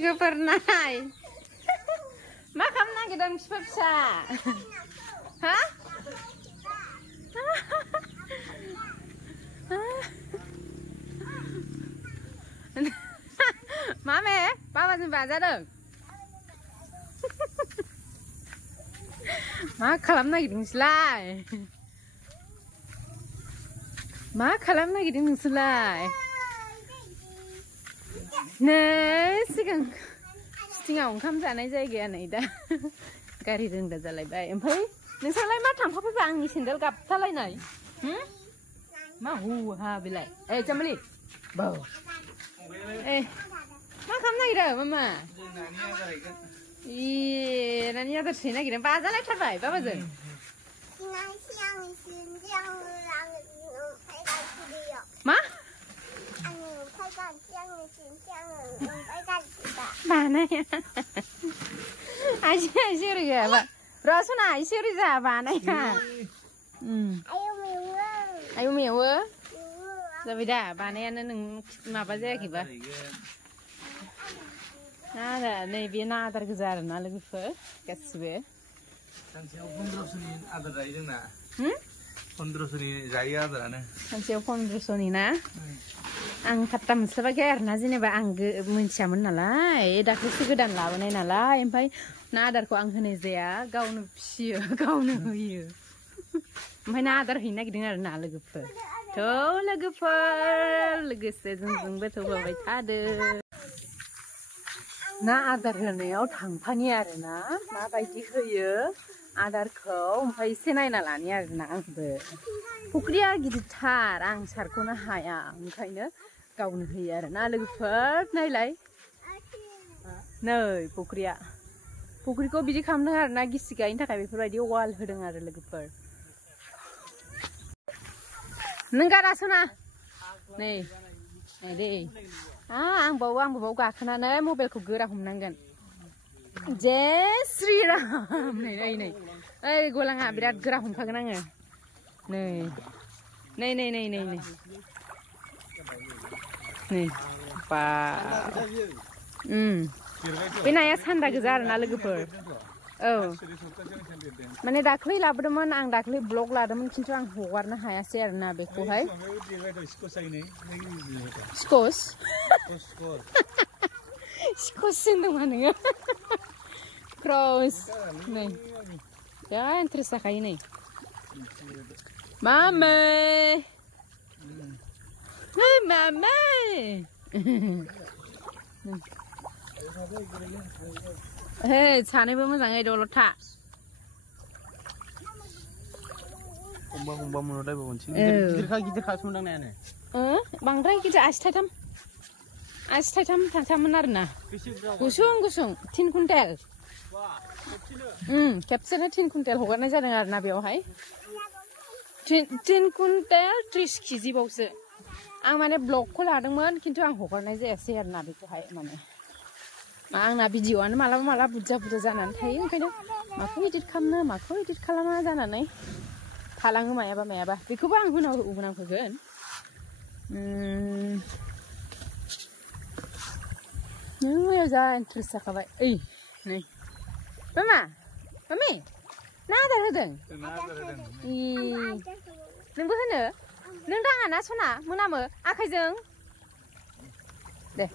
लोगोफोर नाय मा खालामनो नागिरदों फिसा फिसा हा मामे बाबाजों बाजादों मा खालामनो नागिरदों नोंसोरलाय मा खालामनो नागिरदों नोंसोरलाय नै सिगां सिथिङाव ओंखाम जानाय जायगाया नै दा गारि रोंदा जालायबाय ओमफ्राय नोंसोरलाय मा थांफाफैबाय आंनि सेन्देल गाबथालायनाय मा हुहा बेलाय ए जाम्बालि बाव ए मा खालामनो नागिरदों मामा ए नानि आदार सोनो नागिरदों बाजालायथारबाय बाबाजों मा बानाया आइसे ओरै गैयाबा र' सना एसे ओरै जा बानाया आयौ मेवो जाबाय दा बानायानो नों माबा जायाखैबा नादा नैबे ना आदार गोजा आरोना लोगोफोर गासिबो सानसेयाव 1500नि आदार जायो जोंना 1500नि जायो आदारानो सानसेयाव 1500नि ना आं फात्ता मोनस्लाबाखै आरोना जेनेबा आं मोनथियामोन नालाय दाख्लैसो गोदान लाबोनाय नालाय ओमफ्राय ना आदारखौ आं होनाय जाया गावनो फिसियो गावनो होयो ओमफ्राय ना आदार हैनो नागिरदों आरो ना लोगोफोर थ' लोगोफोर लोगोसे जोंजोंबो थौबाय थादो ना आदार होनायाव थांफानि आरोना माबायदि होयो आदारखौ ओमफ्राय एसे नायना लानि आरोना आंबो फुख्रिया गिदिरथार आं सारख'नो हाया ओंखायनो गावनो होयो आरोना लोगोफोर नायलाय नै फुख्रिखौ बिदि खालामदों आरोना गिसि गायनो थाखाय बेफोरबायदि वाल होदों आरो लोगोफोर नों गारा सना नै दे आं बाव गाखोनानै मबाइलखौ गोरा हमनांगोन जय श्रीराम नै ओइ गलाङा बिराद गोरा हमखागोन आङो नै बा बे नाया सान्दा गोजा आरोना लोगोफोर औ माने दाख्लै लाबोदोंमोन आं दाख्लै ब्लग लादोंमोन खिन्थु आं हगारनो हायासै आरोना बेखौहाय स्कस होनदोंमा नोङो क्रस नै बिराद इन्टारेस्ट जाखायो नै मामै सानैबो मोजाङै दलद था हमबा मोनो दायबो मोनसे गिदिरखा संदांनायानो बांद्राय गिदिर आसि थाइथाम थांथामोन आरोना गुसुं 3 कुइन्टेल खेबसेनो 3 कुइन्टेल हगारनाय जादों आरोना बेवहाय 3 कुइन्टेल 30 केजि बावसो आं माने ब्लगखौ लादोंमोन खिन्थु आं हगारनाय जायासै आरोना बेखौहाय माने आंना भिडिअआनो मालाबा बुरजा जानानै थायो ओंखायनो माखौ इडिट खालामनो माखौ इडिट खालामा जानानै थालाङो मायाबा बेखौबो आं होनांफैगोन नों जा इन्टारेस्ट जाखाबाय ओइ नै मामी ना आदार होदों नोंबो होनो नों दाङा ना सना मोनामो आखाइजों दे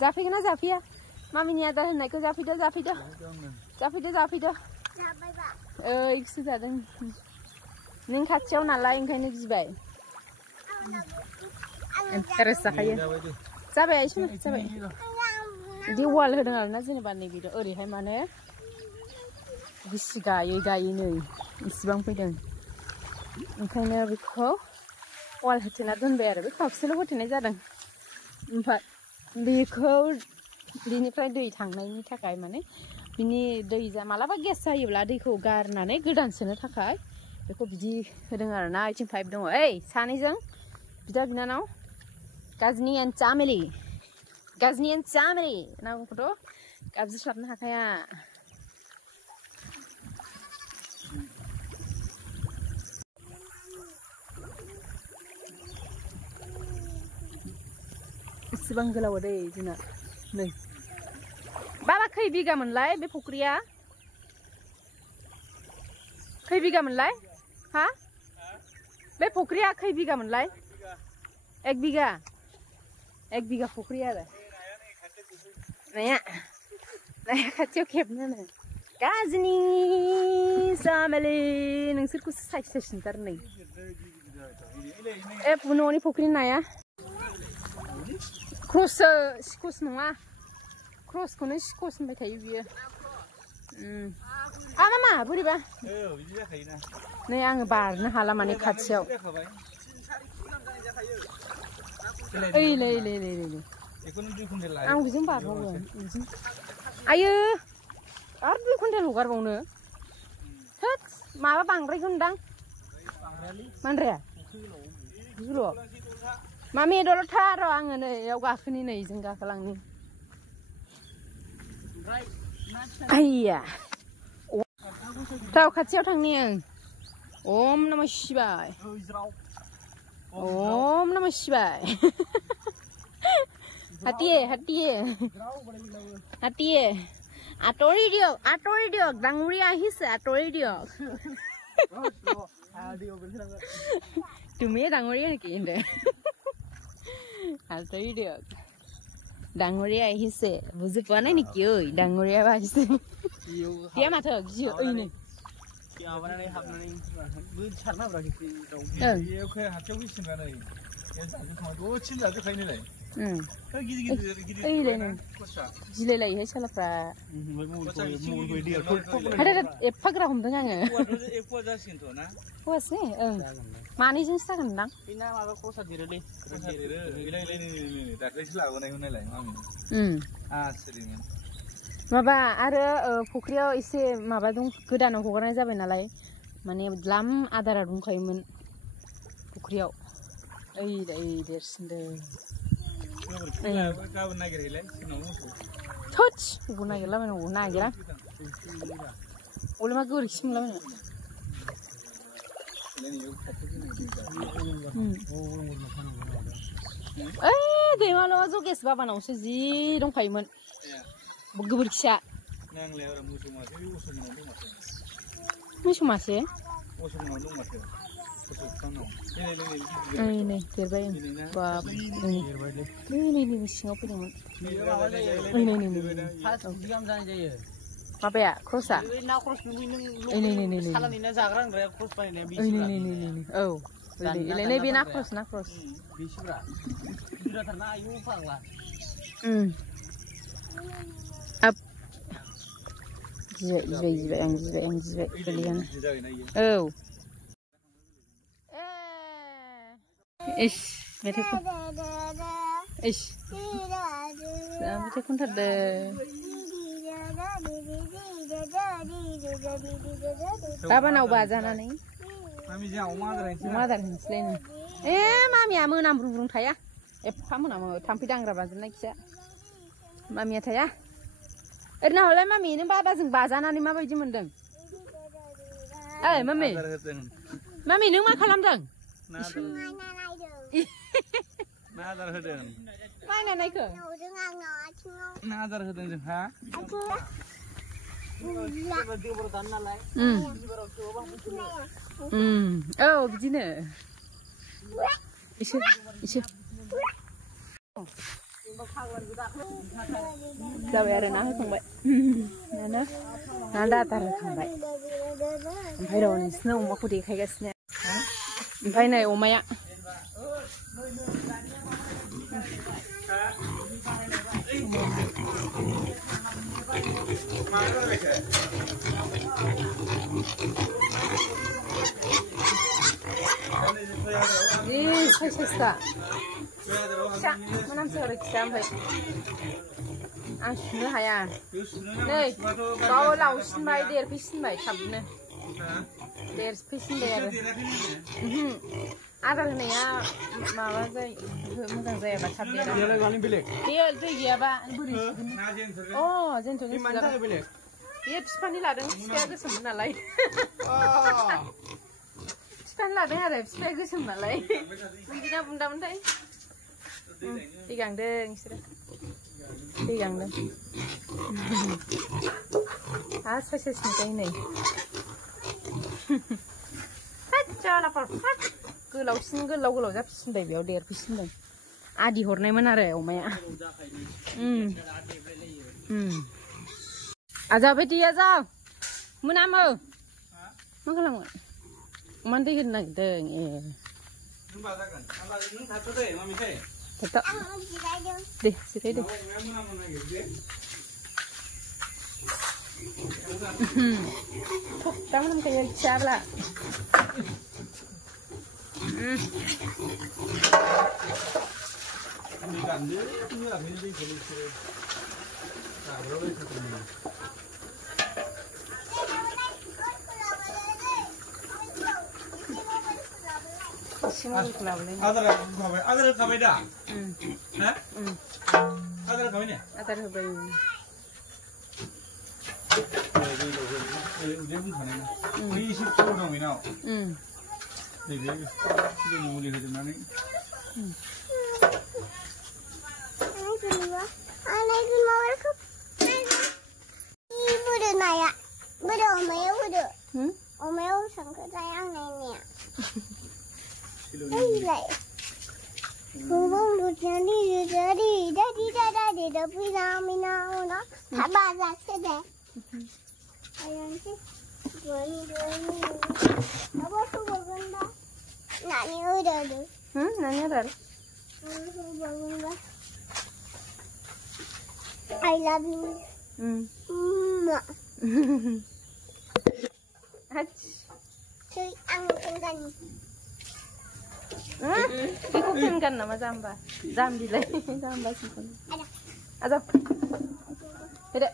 जाफैगोन ना जाफैया मामिनि आदार होननायखौ जाफैदो इखौसो जादों नों खाथियाव नालाय ओंखायनो गिबाय इन्टारेस्ट जाखायो जाबाय आइसुना जाबाय बिदि वाल होदों आरोना जेनेबा नैबे ओरैहाय माने गिसि गायै नै इसिबां फैदों ओंखायनो बेखौ वाल होथेना दोनबाय आरो बे खावसेल' होथेनाय जादों ओमफ्राय बेखौ बिनिफ्राय दै थांनायनि थाखाय माने बिनि दै मालाबा गेस जायोब्ला दैखौ गारनानै गोदान सोनो थाखाय बेखौ बिदि होदों आरोना आथिं पाइप दङ ओइ सानैजों बिदा बिनानाव गाजनि एन्ड चामेलि नामखौथ' गाबज्रिस्लाबनो हाखाया बेसेबां गोलाव दै जोंना नै बाबा खै बिगामोनलाय बे फुख्रिया खै बिगामोनलाय हा बे फुख्रिया खै बिगामोनलाय 1 बिगा फुख्रि आरो नाया खाथियाव खेबनो गाज्रिनि सामेलि नोंसोरखौसो साइस नुथारो नै ए न'नि फुख्रि नाया क्रससो सिकस नङा क्रसखौनो सिकस होनबाय थायो बियो मामा बोरैबा नै आङो बारनो हाला माने खाथियाव आं बेजों बारबावगोन आयो आरो 2 कुन्टेल हगारबावनो थोद माबा बांद्रायगोनदां मानद्राया मामि दलथा र' आङो नै याव गाखोनि नै जों गाखोलांनि आइया थाव खाथियाव थांनि आं ओम नमः शिवाय ओम नमः शिवाय হাতীয়ে আঁতৰি দিয়ক ডাঙৰীয়া আহিছে আঁতৰি দিয়ক তুমিয়ে ডাঙৰীয়া নেকি আঁতৰি দিয়ক ডাঙৰীয়া আহিছে বুজি পোৱা নাই নেকি ঐ ডাঙৰীয়া আহিছে দিয়া মাথো गियो ओइनै गिलायलायोहाय सालाफ्रा एफाग्रा हमदों आङो फवासे ओं मानैजोंसो जागोनदां माबा आरो फुख्रियाव एसे माबा दं गोदानाव हगारनाय जाबाय नालाय माने द्लाम आदारा दंखायोमोन फुख्रियाव ओइ देरसिनदों थोद बबाव नागिरलाबायनांगौ नागिरा अले मा गोरोखि मोनलाबायनो ओइ दैमालुआ जगेश बाबानावसो जि दंखायोमोन गोबोरखिया मोसौ मासे नै देरबाय बाब नै सिङाव फैदोंमोन माबाया क्रसआ औ नैबे ना क्रस जिबाय आं गोरलैयानो औ इस मेथाइखौ इस मेथाइ खनथारदों गाबोनाव बाजानानै अमा आदार होनोसैलाय नों ए मामिया मोनामब्रुं थाया एफा मोनामो थाम्फै दांग्रा बाजोबनायखिजा मामिया थाया ओरैनो हलाय मामि नों बाबाजों बाजानानै माबायदि मोनदों ओइ मामि नों मा खालामदों आदार होदों माइना नायखो आदार होदों जोंहा औ बिदिनो एसे जाबाय आरो ना होखांबाय ना आदार होखांबाय ओमफ्राय र' नोंसिनो अमाखौ देखायगासिनो ओमफ्राय नै अमाया साइसथा फिसा मोनामसो आरो फिसा ओमफ्राय आं सुनो हाया नै गाव लावसिनबाय देरफैसिनबाय थाबनो देरफैसिनबाय आरो आदार होनाया माबा जायो मोजां जायाबा थाब देरा बेयो दै गैयाबा बोरै अ जेनथ' बेयो बिफानि लादों बिफाया गोसोममोन नालाय बिफानि लादों आरो बिफाया गोसोम नालाय बुन्दिना बुन्दामोनथाय दै गांदों बिसोरो दै गांदों आरो साइसनिफ्राय नै गोलावसिन गोलाव जाफिनबाय बेयाव देरफिनदों आदि हरनायमोन आरो अमाया आजाबाय दैया जा मोनामो मा खालामगोन अमानो दै होनो नागिरदों दे जिरायदो दा मोनामखायो फिसाब्ला Adar kabai dah? Hah? Adar kabai ni? Adar kabai. Dia pun mana? Ni isi tu dong ini. Dia sudah mula hari mana? Anak itu mau aku. Ibu dah naya, betul omel betul. Omel sangka sayang nenek. Lagi. Hubung jadi tapi namina ona. Apa saja deh. Ayam sih. Dua ni. Apa tu bagunda? Nani udah tu. Nani udah. Bagunda. I love you. Cuy, angkat kan. Ikutin nama Zamba. Zambi lagi. Zamba sih. Ada. Ada.